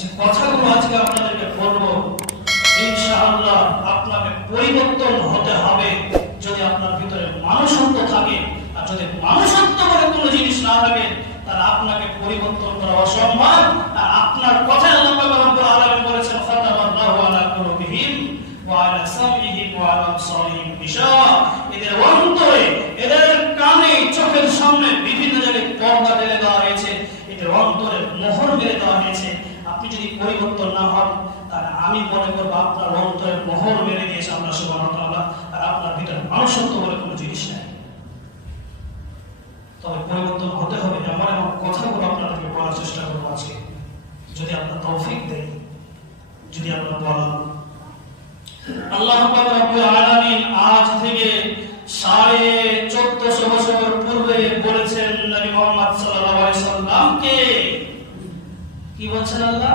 যে কথাগুলো আজকে আপনাদেরকে বলব, ইনশাআল্লাহ আপনাকে পরিবর্তন হতে হবে যদি আপনার ভিতরে মানুষত্ব থাকে। আর যদি মানুষত্ব বলে কোনো জিনিস না থাকে, তাহলে আপনাকে পরিবর্তন করা অসম্ভব। আর আপনার কথায় আল্লাহ রব্বুল আলামিন বলেছেন ফাতাবাল্লাহু আলা কুলুবিহিম ওয়া আলা সামিহিম ওয়া আলা আবসারিহিম এদের অন্তরে, এদের কানে, চোখের সামনে বিভিন্ন জায়গায় পর্দা ঢেলে দেওয়া হয়েছে এদের অন্তরে মোহর মেরে দেওয়া হয়েছে আপনি যদি পরিবর্তন না হন তাহলে আমি মনে করব আপনার অন্তরে মোহর মেরে দিয়েছে আমরা সুবহানাহু আর আপনার ভিতরে মানুষত্ব বলে কোনো জিনিস নেই। তবে পরিবর্তন হতে হবে, এমন এমন কথাগুলো আপনাদেরকে বলার চেষ্টা করব আজকে। যদি আপনার তৌফিক দেয় যদি আপনার বলেন আল্লাহ আলামিন আজ থেকে সাড়ে চোদ্দশো বছর পূর্বে বলেছেন, নবী মোহাম্মদ সাল্লামকে কি বলছেন আল্লাহ?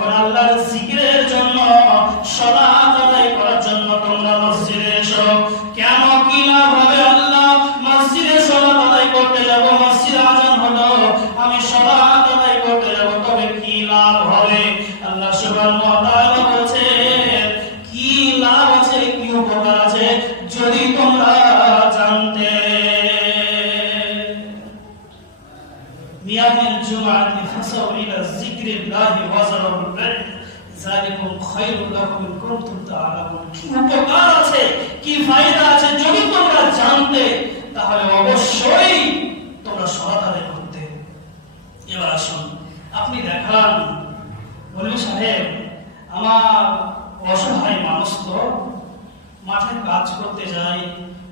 আল্লাহ, মসজিদে সালাত আদায় করতে যাব, মসজিদে আজান আমি সালাত আদায় করতে যাব, তবে কি লাভ হবে? আল্লাহ সুবহানাহু ওয়া তাআলা বলেছেন, কি লাভ আছে, কি উপকার খায়রুল লাকুম ইন কুনতুম তা'লামুন কি উপকার আছে? কি ফায়দা আছে যদি তোমরা জানতে? তাহলে অবশ্যই তোমরা সালাত করতে এবার আসুন আপনি দেখান বলি সাহেব আমার অসহায় মানুষ তো মাঠে কাজ করতে যাই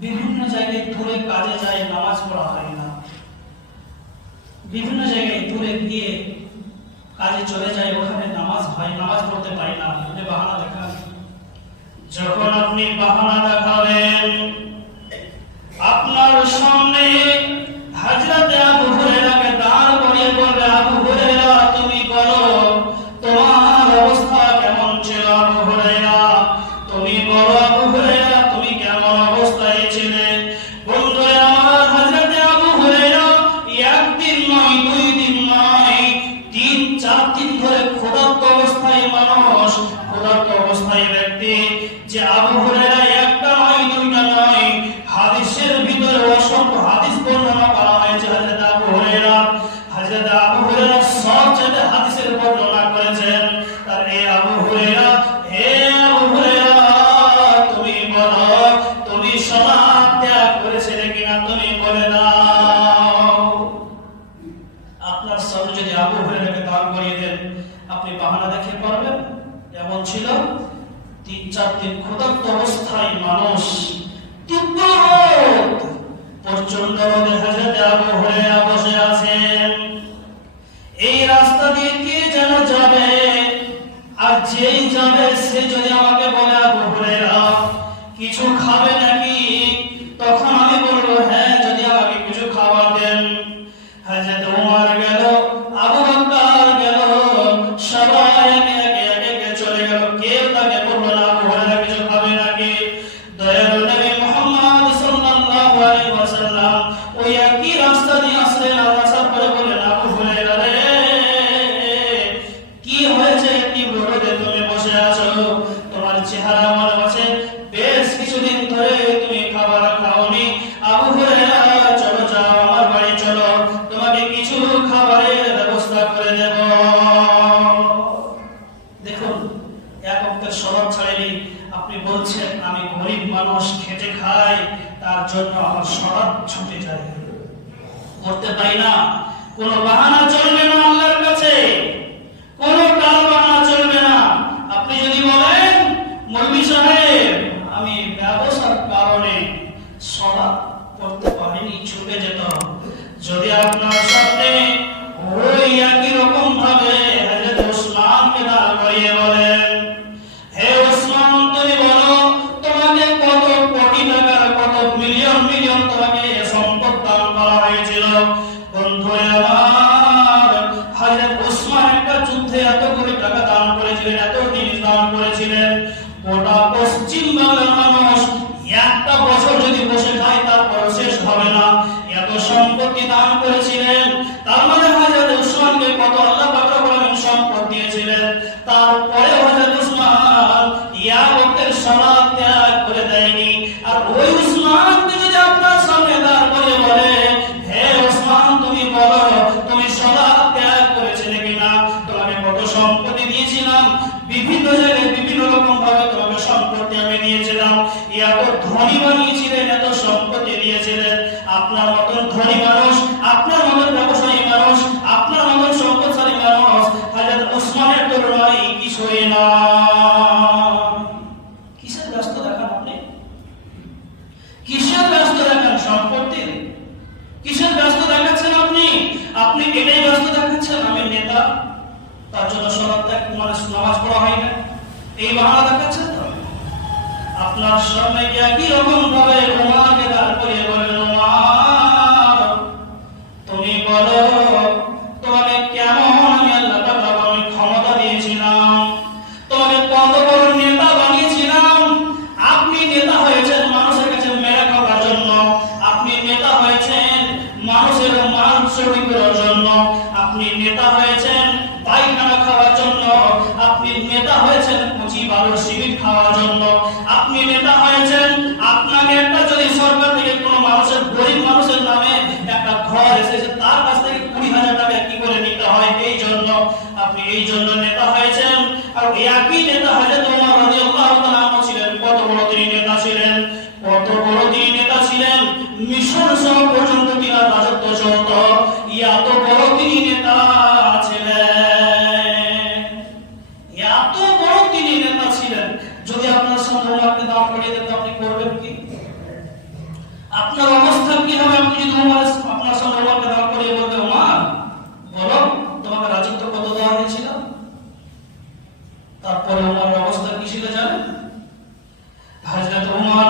বিভিন্ন জায়গায় দূরে কাজে যাই নামাজ পড়া হয় না। বিভিন্ন জায়গায় দূরে গিয়ে কাজে চলে যাই ওখানে নামাজ হয়, নামাজ পড়তে পারি না আপনি বাহানা দেখান। যখন আপনি বাহানা দেখাবেন, আপনার সামনে আপনার যদি আবু করিয়ে দেন, আপনি বাহানা দেখিয়ে পারবেন এমন ছিল, তিন, চার দিন অবস্থায় মানুষ এই রাস্তা দিয়ে কে যেন যাবে? আর যাবে, সে যদি আমাকে বলে কিছু খাবে নাকি केवल ने पुरमला করতে পারি না। কোনো বাহানা চলবে না। গোটা পশ্চিম বাংলার মানুষ একটা বছর এই বাহানা দেখাচ্ছেন তো। আপনার স্বর্ণকে কি রকম ভাবে ওমাকে দাঁড় করিয়ে Jadi manusia তারপরে ওনার অবস্থা কি সেটা জানেন? হযরত ওমর